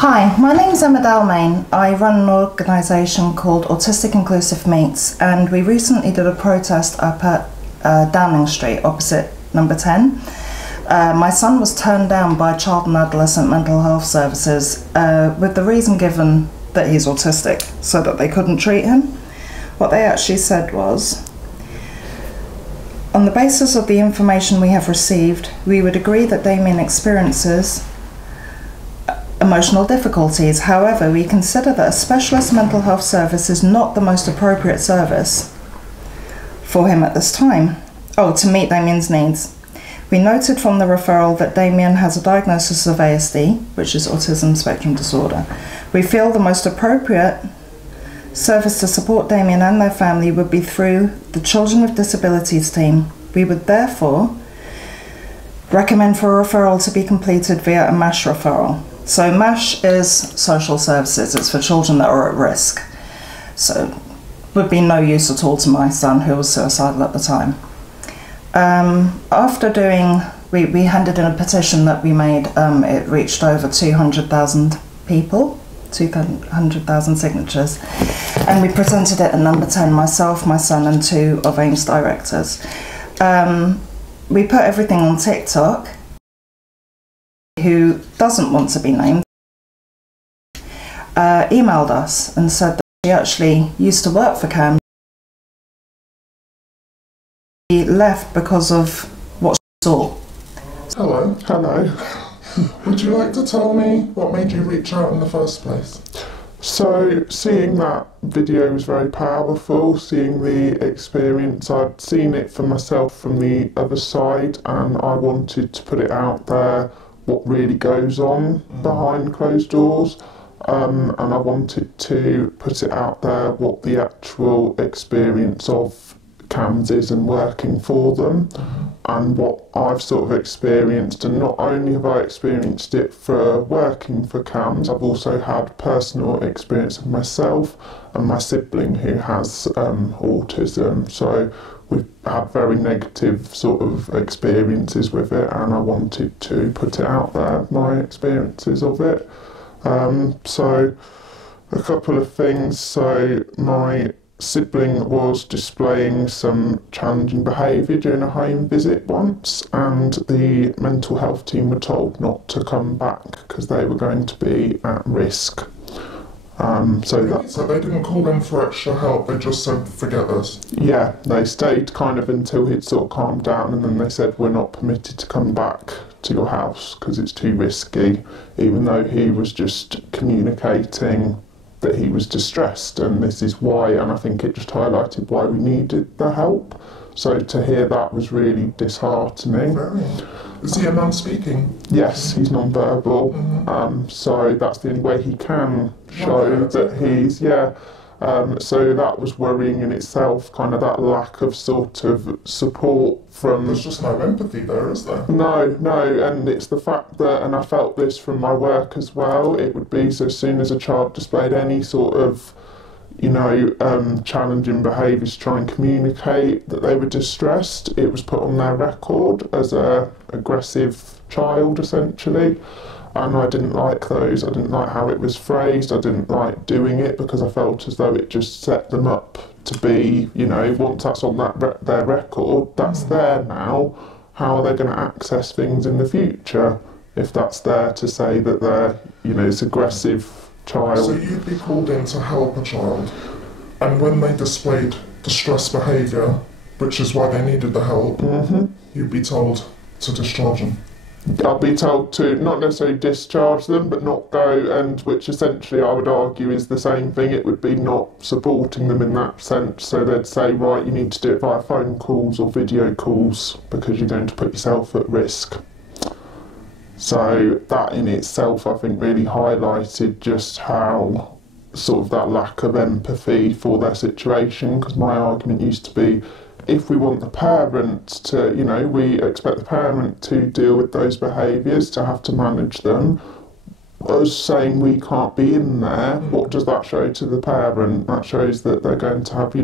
Hi, my name is Dalmayne. I run an organisation called Autistic Inclusive Meets, and we recently did a protest up at Downing Street opposite number 10. My son was turned down by Child and Adolescent Mental Health Services with the reason given that he's autistic, so that they couldn't treat him. What they actually said was, on the basis of the information we have received, we would agree that Dalmayne experiences emotional difficulties. However, we consider that a specialist mental health service is not the most appropriate service for him at this time. To meet Dalmayne's needs. We noted from the referral that Dalmayne has a diagnosis of ASD, which is autism spectrum disorder. We feel the most appropriate service to support Dalmayne and their family would be through the Children with Disabilities team. We would therefore recommend for a referral to be completed via a MASH referral. So MASH is social services, it's for children that are at risk. So would be no use at all to my son, who was suicidal at the time. After doing, we handed in a petition that we made. It reached over 200,000 people, 200,000 signatures, and we presented it at number 10, myself, my son and 2 of AIMS directors. We put everything on TikTok. Who doesn't want to be named, emailed us and said that she actually used to work for CAMHS. She left because of what she saw. Hello. Hello. Would you like to tell me what made you reach out in the first place? So, seeing that video was very powerful, seeing the experience. I'd seen it for myself from the other side, and I wanted to put it out there, what really goes on behind closed doors, and I wanted to put it out there what the actual experience of CAMHS is and working for them, and what I've sort of experienced. And not only have I experienced it for working for CAMHS, I've also had personal experience of myself and my sibling who has autism. So we've had very negative sort of experiences with it, and I wanted to put it out there, my experiences of it. So a couple of things. So my sibling was displaying some challenging behaviour during a home visit once, and the mental health team were told not to come back because they were going to be at risk. So they didn't call in for extra help, they just said forget this? Yeah, they stayed kind of until he'd sort of calmed down, and then they said we're not permitted to come back to your house because it's too risky, even though he was just communicating that he was distressed, and this is why, and I think it just highlighted why we needed the help. So to hear that was really disheartening. Very. Is he a non-speaking? Yes, he's non-verbal. So that's the only way he can show that he's, so that was worrying in itself, kind of that lack of sort of support from... There's just no empathy there, is there? No, and it's the fact that, and I felt this from my work as well, it would be so as soon as a child displayed any sort of, challenging behaviours to try and communicate that they were distressed, it was put on their record as a aggressive child, essentially. And I didn't like those. I didn't like how it was phrased. I didn't like doing it because I felt as though it just set them up to be, once that's on their record, that's there now. How are they going to access things in the future if that's there to say that they're, this aggressive child? So you'd be called in to help a child, and when they displayed distress behaviour, which is why they needed the help, you'd be told to discharge them? I'd be told to not necessarily discharge them, but not go, and which essentially I would argue is the same thing. It would be not supporting them in that sense. So they'd say, right, you need to do it via phone calls or video calls because you're going to put yourself at risk. So that in itself, I think, really highlighted just how sort of that lack of empathy for their situation, because my argument used to be, if we want the parent to, we expect the parent to deal with those behaviours, to have to manage them. Us saying we can't be in there, what does that show to the parent? That shows that they're going to have,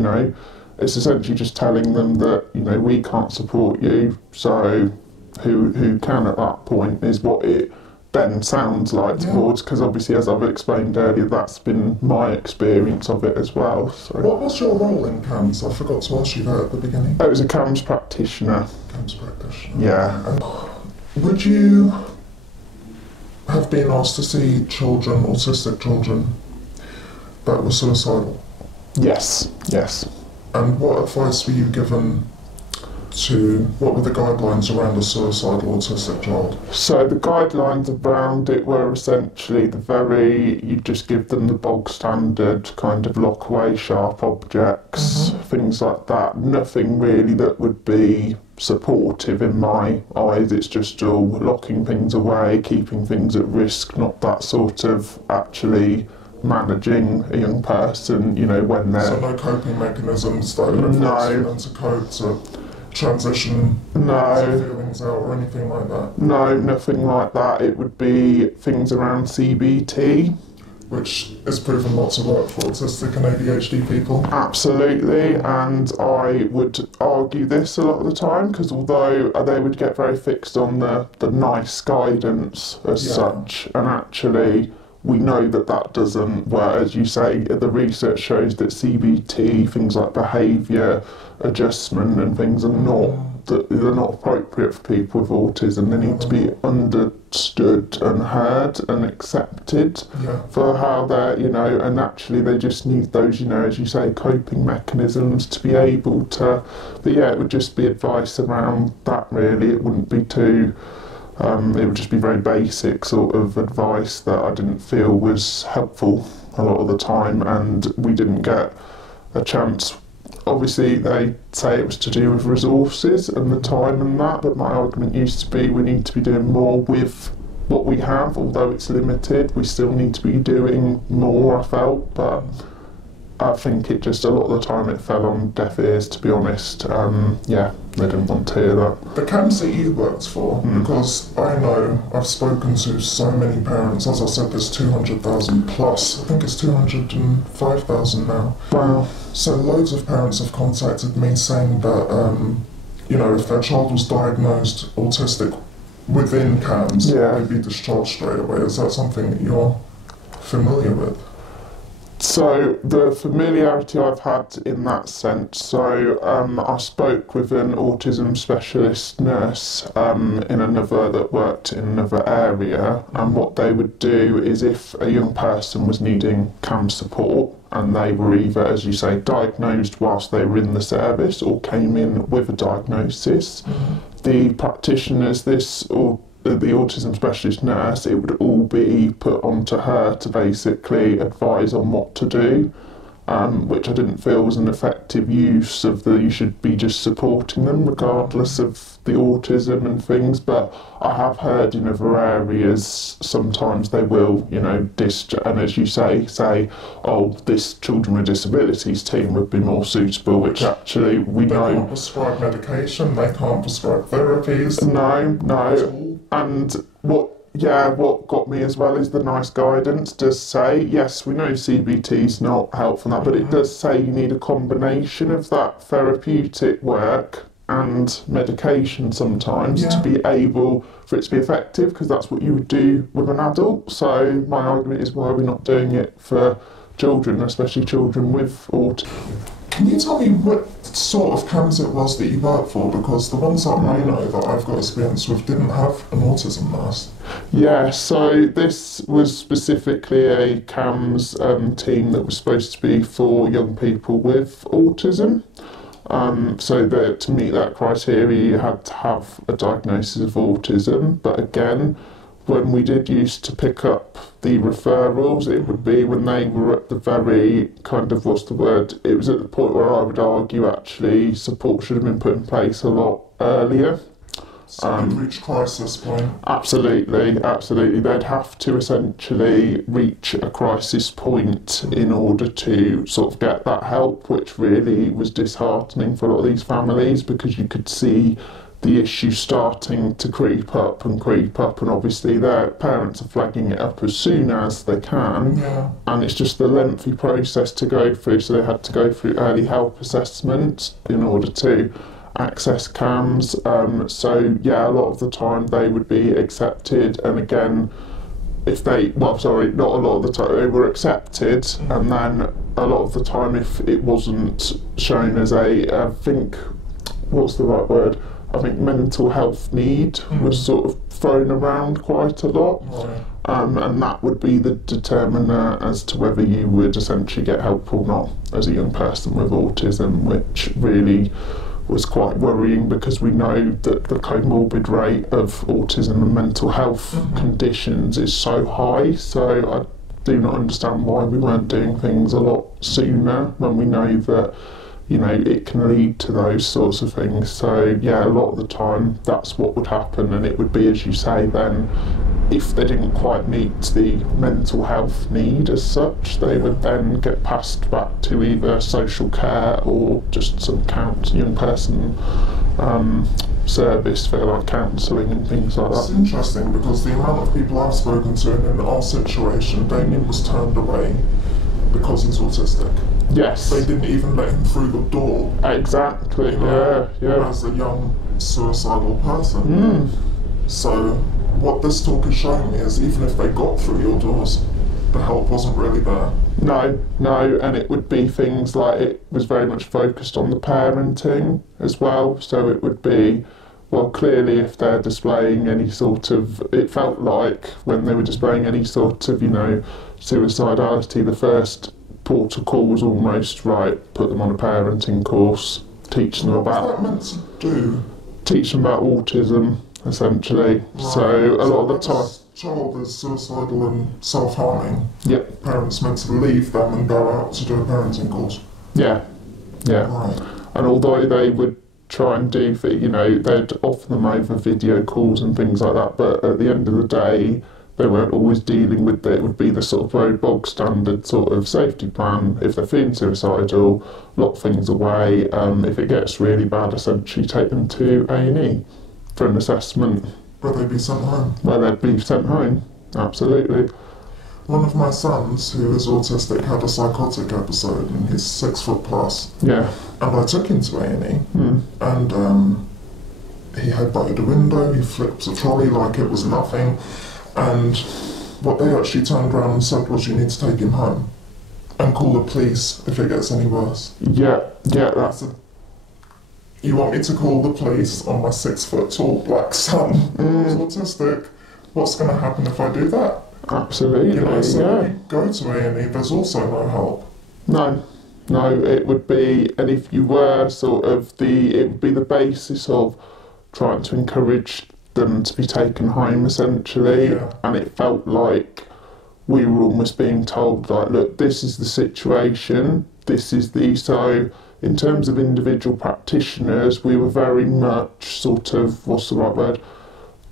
it's essentially just telling them that, we can't support you, so who can at that point is what it then sounds like towards, because obviously, as I've explained earlier, that's been my experience of it as well. So. What was your role in CAMHS? I forgot to ask you that at the beginning. I was a CAMHS practitioner. CAMHS practitioner. Yeah. And would you have been asked to see children, autistic children, that were suicidal? Yes, yes. And what advice were you given what were the guidelines around a suicidal autistic child? So the guidelines around it were essentially you just give them the bog standard kind of lock away sharp objects, things like that. Nothing really that would be supportive in my eyes. It's just all locking things away, keeping things at risk, not that sort of actually managing a young person, when they're... So no coping mechanisms that are advised for them to cope, to transition feelings out or anything like that? No, nothing like that. It would be things around CBT. Which is proven not to work for autistic and ADHD people. Absolutely, and I would argue this a lot of the time, because although they would get very fixed on the nice guidance as such, and actually we know that doesn't work. As you say, the research shows that CBT, things like behaviour adjustment and things, they're not appropriate for people with autism. They need to be understood and heard and accepted for how they're, and actually they just need those, as you say, coping mechanisms to be able to, but it would just be advice around that really. It wouldn't be too, it would just be very basic sort of advice that I didn't feel was helpful a lot of the time, and we didn't get a chance. Obviously, they say it was to do with resources and the time and that, but my argument used to be we need to be doing more with what we have, although it's limited. We still need to be doing more, I felt, but I think it just, a lot of the time it fell on deaf ears, to be honest. They didn't want to hear that. The CAMHS that you worked for, because I know I've spoken to so many parents, as I said, there's 200,000 plus, I think it's 205,000 now. Wow. So loads of parents have contacted me saying that, if their child was diagnosed autistic within CAMHS, they'd be discharged straight away. Is that something that you're familiar with? So the familiarity I've had in that sense, I spoke with an autism specialist nurse that worked in another area, and what they would do is if a young person was needing CAMHS support and they were either, as you say, diagnosed whilst they were in the service or came in with a diagnosis, the practitioners, the autism specialist nurse, it would all be put onto her to basically advise on what to do, which I didn't feel was an effective use of you should be just supporting them regardless of the autism and things. But I have heard in other areas sometimes they will, and as you say, this children with disabilities team would be more suitable, which actually we know... They can't prescribe medication, they can't prescribe therapies. No. And what got me as well is the nice guidance does say, yes, we know CBT's not helpful in that, but it does say you need a combination of that therapeutic work and medication sometimes to be able for it to be effective, because that's what you would do with an adult. So my argument is, why are we not doing it for children, especially children with autism? Can you tell me what sort of CAMHS it was that you worked for? Because the ones that I know that I've got experience with didn't have an autism nurse. Yeah, so this was specifically a CAMHS team that was supposed to be for young people with autism. So that to meet that criteria, you had to have a diagnosis of autism. But again, when we did used to pick up the referrals, it would be when they were at the very kind of, it was at the point where I would argue actually support should have been put in place a lot earlier. So you'd reach crisis point? Absolutely. They'd have to essentially reach a crisis point in order to sort of get that help, which really was disheartening for a lot of these families, because you could see the issue starting to creep up, and obviously their parents are flagging it up as soon as they can, and it's just the lengthy process to go through. So they had to go through early help assessment in order to, access CAMHS. So yeah, a lot of the time they would be accepted, and again, if they, well, sorry, not a lot of the time, they were accepted, and then a lot of the time if it wasn't shown as I think, what's the right word? I think mental health need was sort of thrown around quite a lot. Right. And that would be the determiner as to whether you would essentially get help or not as a young person with autism, which really was quite worrying because we know that the comorbid rate of autism and mental health conditions is so high. So I do not understand why we weren't doing things a lot sooner when we know that, you know, it can lead to those sorts of things. So yeah, a lot of the time that's what would happen, and it would be, as you say, then if they didn't quite meet the mental health need as such, they would then get passed back to either social care or just some young person service for like counselling and things like that. It's interesting because the amount of people I've spoken to, and in our situation, Damien was turned away because he's autistic. Yes. They didn't even let him through the door. Exactly, You know, yeah. as a young suicidal person. So what this talk is showing me is even if they got through your doors, the help wasn't really there. No, and it would be things like it was very much focused on the parenting as well. So it would be, well, clearly if they're displaying any sort of, it felt like when they were displaying any sort of, you know, suicidality, the first port of call was almost, right, put them on a parenting course, teach them about... What was that meant to do? Teach them about autism, essentially. Right. So a lot of the time... Child is suicidal and self-harming. Yep. Parents meant to leave them and go out to do a parenting course. Yeah. Right. And although they would try and do, you know, they'd offer them over video calls and things like that, but at the end of the day, they weren't always dealing with it. It would be the sort of very bog standard sort of safety plan. If they're feeling suicidal, lock things away. If it gets really bad, essentially take them to A&E for an assessment. Where they'd be sent home. Where they'd be sent home, absolutely. One of my sons, who is autistic, had a psychotic episode and he's 6 foot plus. Yeah. And I took him to A&E and he headbutted a window, he flipped a trolley like it was nothing, and what they actually turned around and said was, you need to take him home and call the police if it gets any worse. Yeah, that's... You want me to call the police on my 6 foot tall black son who's autistic? What's going to happen if I do that? Absolutely, you know, so when you go to A&E, there's also no help. No, it would be, and if you were sort of it would be the basis of trying to encourage them to be taken home, essentially, and it felt like we were almost being told, like, look, this is the situation, so in terms of individual practitioners, we were very much sort of, what's the right word,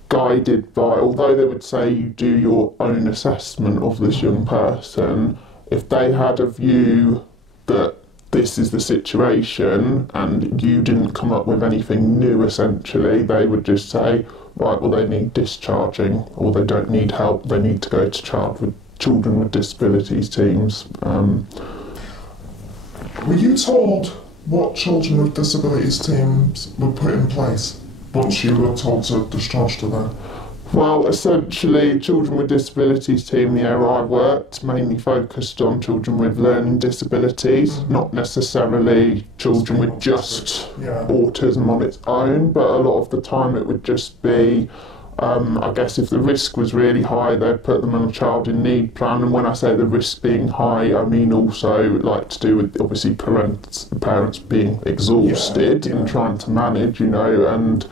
guided by, although they would say you do your own assessment of this young person, if they had a view that this is the situation and you didn't come up with anything new, essentially, they would just say, right, well, they need discharging, or they don't need help, they need to go to children with disabilities teams. Were you told what children with disabilities teams would put in place once you were told to discharge to them? Well, essentially, children with disabilities team, the area I worked, mainly focused on children with learning disabilities, not necessarily children with just autism on its own, but a lot of the time it would just be, I guess if the risk was really high, they'd put them on a child in need plan. And when I say the risk being high, I mean also like to do with obviously parents being exhausted in trying to manage, you know, and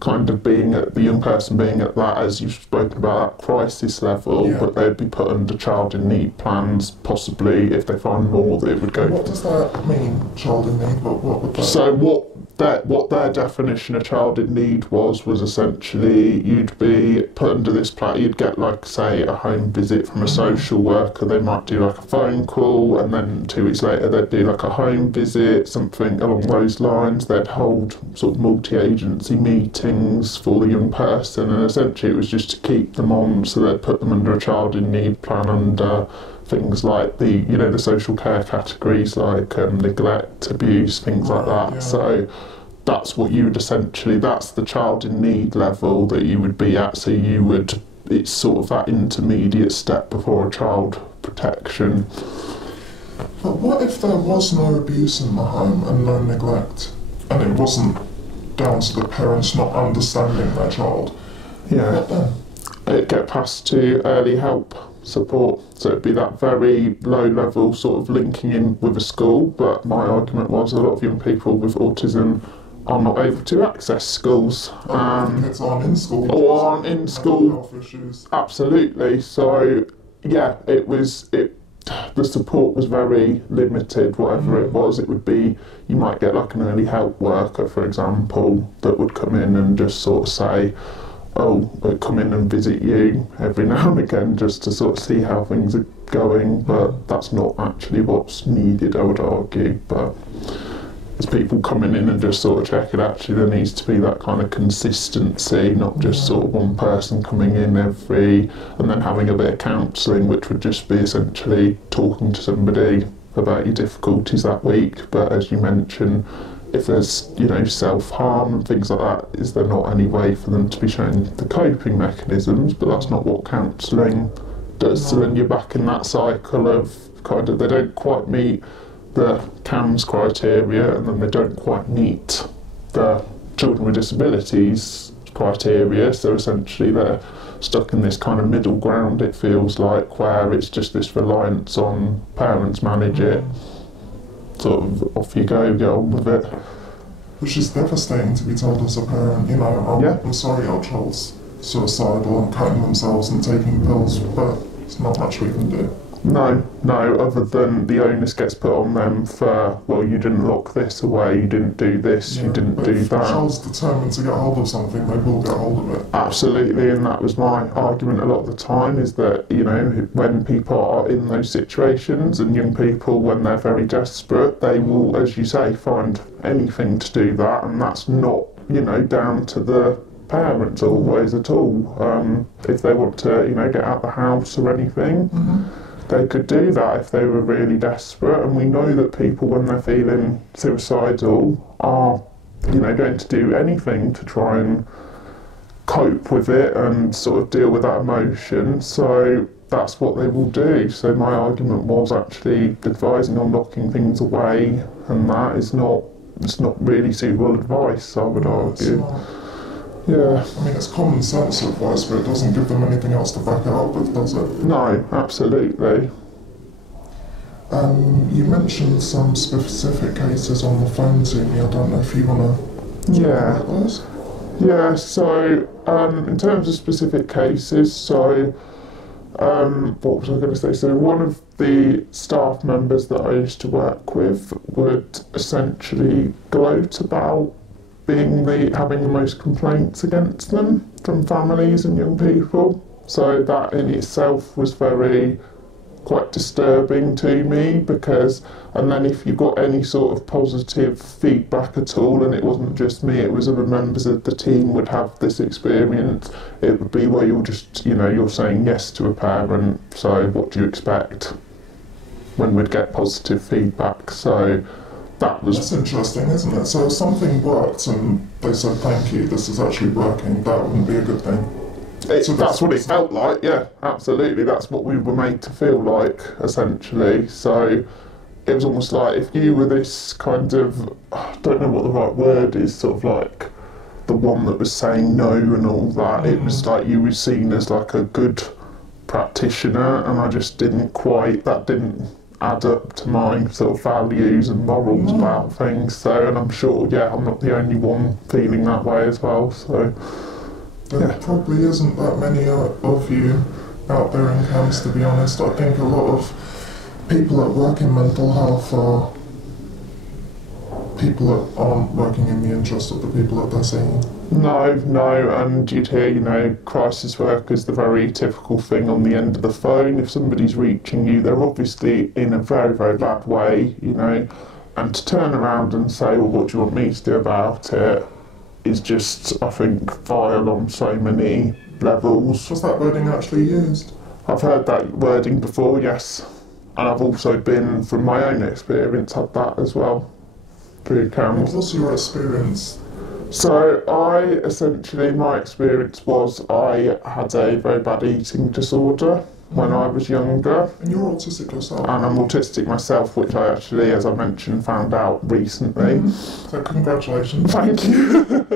kind of being at the young person being at that, as you've spoken about, that crisis level, but they'd be put under child in need plans, possibly if they find more that it would go. What does that mean, child in need? What would that? So what their definition of child in need was essentially you'd be put under this plan, you'd get like say a home visit from a social worker, they might do like a phone call, and then 2 weeks later they'd do like a home visit, something along those lines. They'd hold sort of multi-agency meetings for the young person, and essentially it was just to keep them on, so they'd put them under a child in need plan under things like the social care categories like neglect, abuse, things like that. So that's what you would essentially, that's the child in need level that you would be at, so you would, it's sort of that intermediate step before a child protection. But what if there was no abuse in the home and no neglect, and it wasn't down to the parents not understanding their child? Yeah. What then? It'd get passed to early help support, so it'd be that very low level sort of linking in with a school, but my argument was a lot of young people with autism are not able to access schools. Kids aren't in school. Or aren't in school. Health issues. Absolutely. So yeah, the support was very limited, whatever it was. It would be, you might get like an early help worker, for example, that would come in and just sort of say, oh, I'd come in and visit you every now and again just to sort of see how things are going, but that's not actually what's needed, I would argue. But as people coming in and just sort of checking, actually there needs to be that kind of consistency, not just sort of one person coming in and then having a bit of counselling, which would just be essentially talking to somebody about your difficulties that week. But as you mentioned, if there's, you know, self-harm and things like that, is there not any way for them to be shown the coping mechanisms? But that's not what counselling does. So then you're back in that cycle of kind of, they don't quite meet the CAMHS criteria, and then they don't quite meet the children with disabilities criteria, so essentially they're stuck in this kind of middle ground, it feels like, where it's just this reliance on parents manage it, sort of off you go, get on with it. Which is devastating to be told as a parent, you know, I'm sorry our child's suicidal and cutting themselves and taking pills, but it's not much we can do. No, other than the onus gets put on them for, well, you didn't lock this away, you didn't do this, you didn't do if that. If the child's determined to get hold of something, they will get hold of it. Absolutely, and that was my argument a lot of the time, is that, you know, when people are in those situations, and young people, when they're very desperate, they will, as you say, find anything to do that, and that's not, you know, down to the parents always at all. If they want to, you know, get out the house or anything, they could do that if they were really desperate. And we know that people, when they're feeling suicidal, are, you know, going to do anything to try and cope with it and sort of deal with that emotion. So that's what they will do. So my argument was actually advising on locking things away, and that is not, it's not really suitable advice, I would argue. Yeah. I mean, it's common sense advice, but it doesn't give them anything else to back it up with, does it? No, absolutely. You mentioned some specific cases on the phone to me. I don't know if you want to talk about those? Yeah, so in terms of specific cases, so what was I going to say? So one of the staff members that I used to work with would essentially gloat about having the most complaints against them from families and young people. So that in itself was quite disturbing to me, because, and then if you got any sort of positive feedback at all, and it wasn't just me, it was other members of the team would have this experience, it would be where you're just, you know, you're saying yes to a parent, so what do you expect when we'd get positive feedback? So that's interesting, isn't it? So if something worked and they said thank you, this is actually working, that wouldn't be a good thing. So that's what it felt like, yeah, absolutely. That's what we were made to feel like, essentially. So it was almost like if you were this kind of, I don't know what the right word is, sort of like the one that was saying no and all that, it was like you were seen as like a good practitioner, and I just didn't add up to my sort of values and morals about things. So, and I'm sure, I'm not the only one feeling that way as well. So there probably isn't that many of you out there in CAMHS, to be honest. I think a lot of people that work in mental health are people that aren't working in the interest of the people that they're seeing. No, and you'd hear, you know, crisis work is the very typical thing on the end of the phone. If somebody's reaching you, they're obviously in a very, very bad way, you know, and to turn around and say, well, what do you want me to do about it, is just, I think, vile on so many levels. Was that wording actually used? I've heard that wording before, yes, and I've also been, from my own experience, had that as well. through CAMHS. What was your experience? So my experience was I had a very bad eating disorder when I was younger. And you're autistic yourself? And I'm autistic myself, which I actually, as I mentioned, found out recently. So congratulations. Thank you.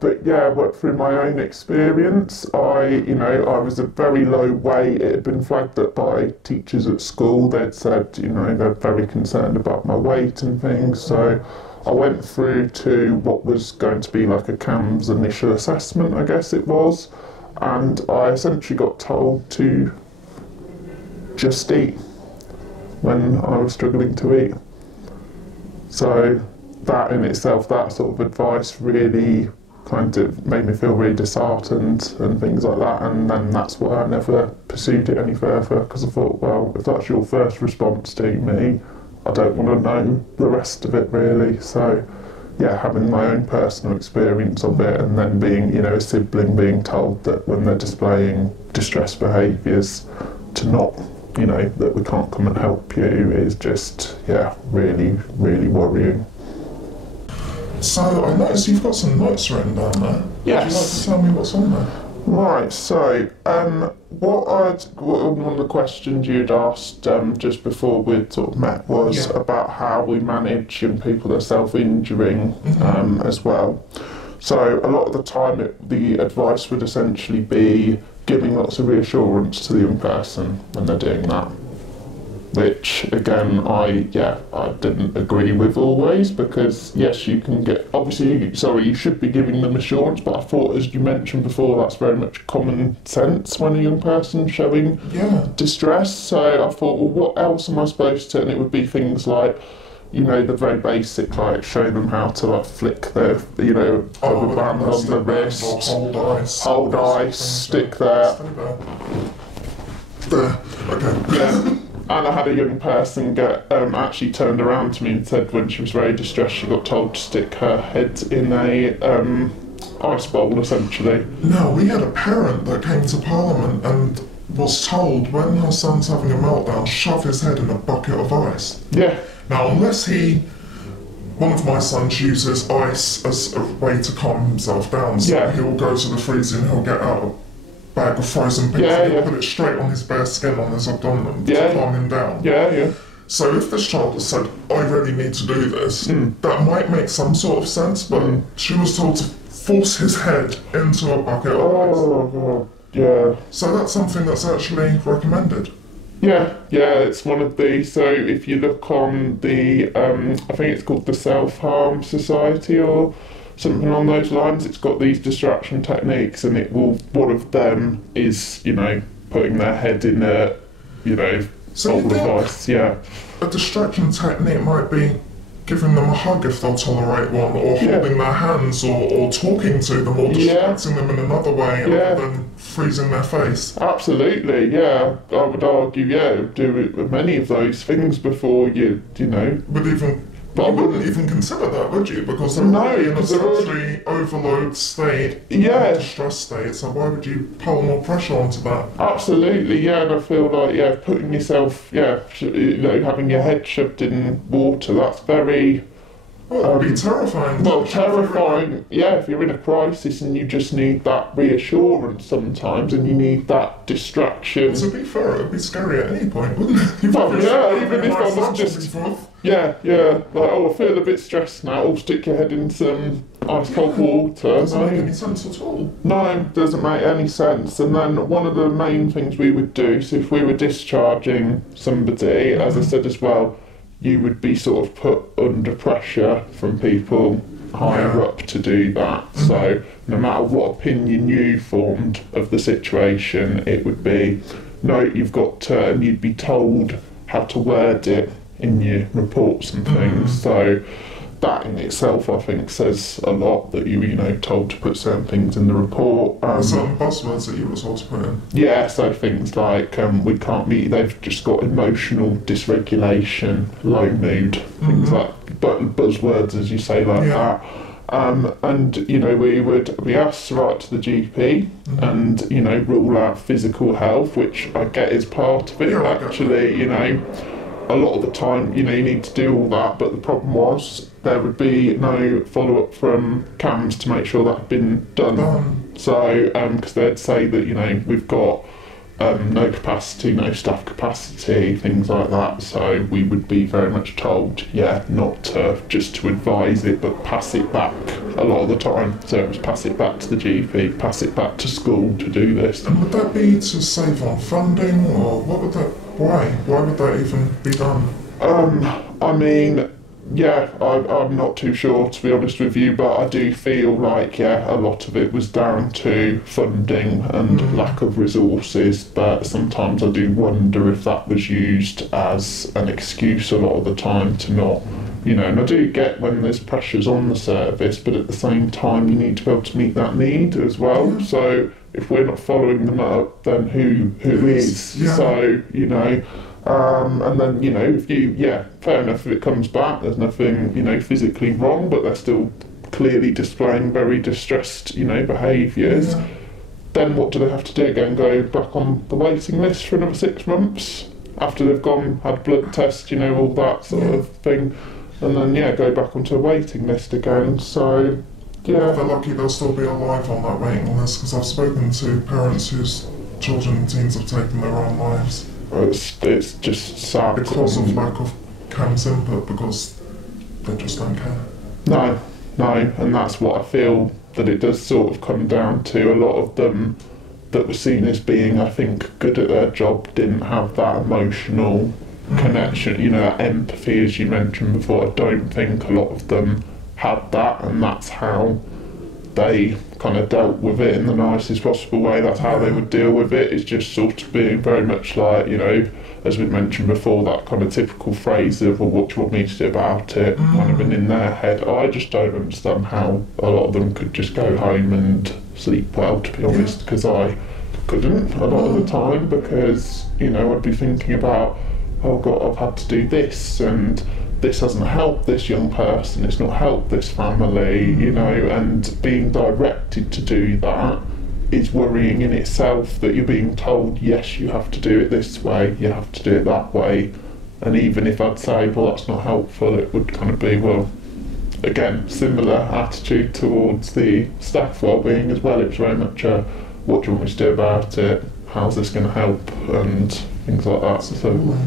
But yeah, I worked through my own experience. I was a very low weight. It had been flagged up by teachers at school. They'd said, they're very concerned about my weight and things. So I went through to what was going to be like a CAMHS initial assessment, I guess it was. And I essentially got told to just eat when I was struggling to eat. So that in itself, that sort of advice really kind of made me feel really disheartened and things like that. And then that's why I never pursued it any further, because I thought, well, if that's your first response to me, I don't want to know the rest of it really. So yeah, having my own personal experience of it, and then being, a sibling being told that when they're displaying distress behaviours to not, that we can't come and help you is just, really, really worrying. So I noticed you've got some notes written down there. Yes. Would you like to tell me what's on there? Right, so one of the questions you'd asked just before we'd sort of met was about how we manage young people that are self-injuring as well. So a lot of the time the advice would essentially be giving lots of reassurance to the young person when they're doing that. Which again, I didn't agree with always, because yes, you can get, you should be giving them assurance, but I thought, as you mentioned before, that's very much common sense when a young person's showing distress. So I thought, well, what else am I supposed to? And it would be things like, the very basic, like showing them how to like flick their, rubber band on the wrist, hold ice, stick there. Okay. Yeah. And I had a young person get actually turned around to me and said when she was very distressed, she got told to stick her head in a ice bowl, essentially. No, we had a parent that came to Parliament and was told when her son's having a meltdown, shove his head in a bucket of ice. Yeah. Now, unless one of my sons uses ice as a way to calm himself down, so he'll go to the freezer and he'll get out a bag of frozen pigs and he'll put it straight on his bare skin on his abdomen to calm him down. So if this child has said, I really need to do this, that might make some sort of sense, but she was told to force his head into a bucket of ice. Oh, God, So that's something that's actually recommended. Yeah, it's one of the, so if you look on the, I think it's called the Self-Harm Society or something along those lines, it's got these distraction techniques, and one of them is, putting their head in a, bowl of ice, A distraction technique might be giving them a hug if they'll tolerate one, or holding their hands, or talking to them, or distracting them in another way, other than freezing their face. Absolutely, I would argue, do many of those things before you But you wouldn't even consider that, would you? Because they're already in a sensory overload state, distress state, so why would you pile more pressure onto that? Absolutely, and I feel like, putting yourself, having your head shoved in water, that's very... Well, it would be terrifying. Well, terrifying, if you're in a crisis and you just need that reassurance sometimes, and you need that distraction. To be fair, it would be scary at any point, wouldn't it? Even if I was just... like, I feel a bit stressed now, or stick your head in some ice cold water. Doesn't make any sense at all. No, doesn't make any sense. And then one of the main things we would do, so if we were discharging somebody, as I said as well, you would be sort of put under pressure from people higher up to do that. So no matter what opinion you formed of the situation, it would be, no, you've got to, and you'd be told how to word it in your reports and things. So that in itself, I think, says a lot, that you told to put certain things in the report. Certain buzzwords that you were told to put in. Yeah, so things like we can't meet. They've just got emotional dysregulation, low mood, things like buzzwords, as you say, like that. And we asked to write to the GP and rule out physical health, which I get is part of it. Actually, a lot of the time, you need to do all that, but the problem was there would be no follow-up from CAMHS to make sure that had been done. So, because they'd say that, we've got no capacity, no staff capacity, things like that. So we would be very much told, not just to advise it, but pass it back a lot of the time. So it was pass it back to the GP, pass it back to school to do this. And would that be to save on funding, or what would that? Why would that even be done? I'm not too sure, to be honest with you, but I do feel like, a lot of it was down to funding and lack of resources, but sometimes I do wonder if that was used as an excuse a lot of the time to not, and I do get when there's pressures on the service, but at the same time you need to be able to meet that need as well. Yeah. So if we're not following them up, then who is? Yeah. So, and then, if you, fair enough, if it comes back, there's nothing, physically wrong, but they're still clearly displaying very distressed, behaviours, then what do they have to do? Go back on the waiting list for another 6 months after they've had blood tests, all that sort of thing, and then, go back onto a waiting list again. So, If they're lucky, they'll still be alive on that waiting list, because I've spoken to parents whose children and teens have taken their own lives. It's just sad. Because of lack of CAMHS input, because they just don't care. No, and that's what I feel that it does sort of come down to. A lot of them that were seen as being, I think, good at their job didn't have that emotional connection, that empathy, as you mentioned before. I don't think a lot of them had that, and that's how they kind of dealt with it in the nicest possible way. That's how they would deal with it, is just sort of being very much like, as we mentioned before, that kind of typical phrase of, well, what do you want me to do about it, kind of in their head. I just don't understand how a lot of them could just go home and sleep well, to be honest, because I couldn't a lot of the time, because, I'd be thinking about, oh God, I've had to do this, and this hasn't helped this young person, it's not helped this family, and being directed to do that is worrying in itself, that you're being told, yes, you have to do it this way, you have to do it that way. And even if I'd say, well, that's not helpful, it would kind of be, well, again, similar attitude towards the staff wellbeing as well. It's very much a, what do you want me to do about it, how's this going to help, and things like that. So,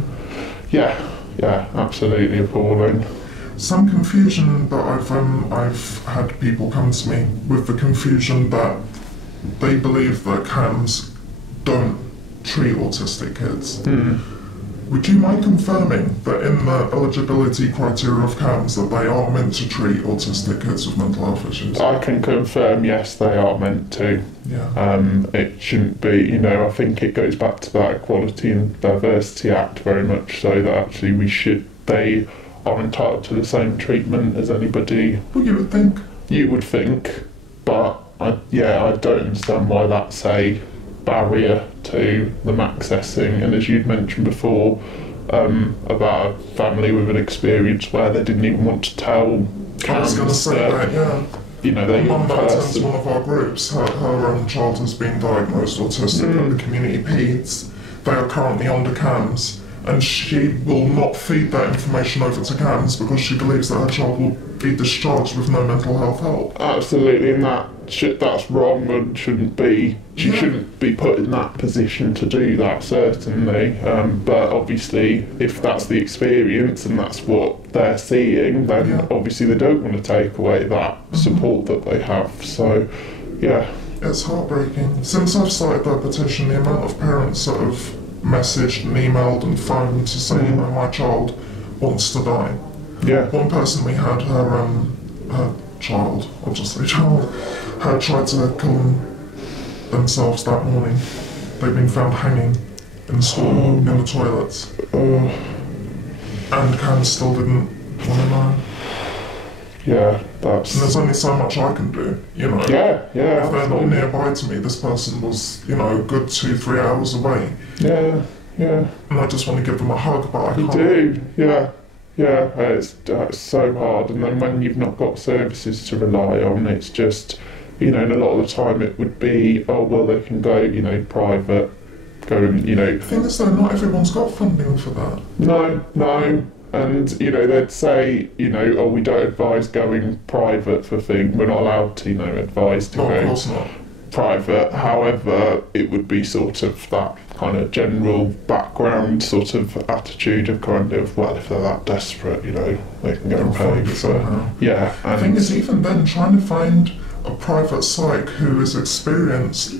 yeah, absolutely appalling. Some confusion that I've had people come to me with the confusion that they believe that CAMHS don't treat autistic kids. Would you mind confirming that in the eligibility criteria of CAMHS that they are meant to treat autistic kids with mental health issues? I can confirm, yes, they are meant to. Yeah. It shouldn't be, I think it goes back to that Equality and Diversity Act very much, so that actually they are entitled to the same treatment as anybody. Well, you would think. You would think, but I don't understand why that's a barrier to them accessing. And as you'd mentioned before, about a family with an experience where they didn't even want to tell CAMHS. I was going to say that, yeah. They mum that attends one of our groups, her own child has been diagnosed autistic at the community peds. They are currently under CAMHS, and she will not feed that information over to CAMHS because she believes that her child will be discharged with no mental health help. Absolutely, and that's wrong and shouldn't be. She shouldn't be put in that position to do that, certainly. But obviously, if that's the experience and that's what they're seeing, then obviously they don't want to take away that support that they have. So, yeah. It's heartbreaking. Since I've started that petition, the amount of parents that have messaged and emailed and phoned to say, my child wants to die. Yeah. One person we had, her child, I'll just say child, had tried to kill themselves that morning. They've been found hanging in the school, in the toilets. And CAMHS still didn't want to know. Yeah, that's... And there's only so much I can do, Yeah, If they're not nearby to me, this person was, a good 2-3 hours away. Yeah. And I just want to give them a hug, but I can't. You do, yeah, it's so hard. And then when you've not got services to rely on, it's just, and a lot of the time it would be, oh, well, they can go, private go and, you know. The thing is though, not everyone's got funding for that. No. And, you know, they'd say, you know, oh, we don't advise going private for things. We're not allowed to, you know, advise to No, go of course not. private. However, it would be sort of that kind of general background sort of attitude of kind of, well, if they're that desperate, you know, they can go and pay for. Somehow. Yeah. The thing is, even then, trying to find a private psych who is experienced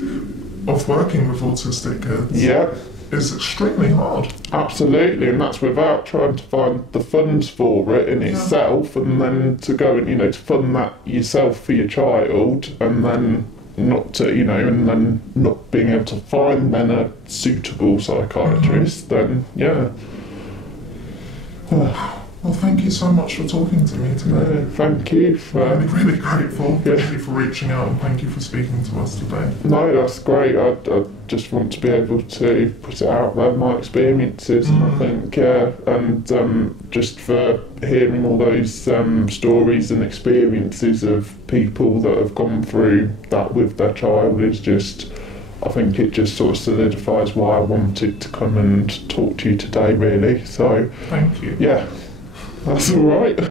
of working with autistic kids. Yeah. Is extremely hard. Absolutely, and that's without trying to find the funds for it in itself, and then to go and, you know, to fund that yourself for your child, and then not to, you know, and then not being able to find then a suitable psychiatrist, then yeah. Well, thank you so much for talking to me today. Thank you for... I'm really grateful. Thank you for reaching out and thank you for speaking to us today. No, that's great. I just want to be able to put it out there, my experiences, and I think, and just for hearing all those stories and experiences of people that have gone through that with their child is just, I think it just sort of solidifies why I wanted to come and talk to you today, really. So, thank you. Yeah. That's all right.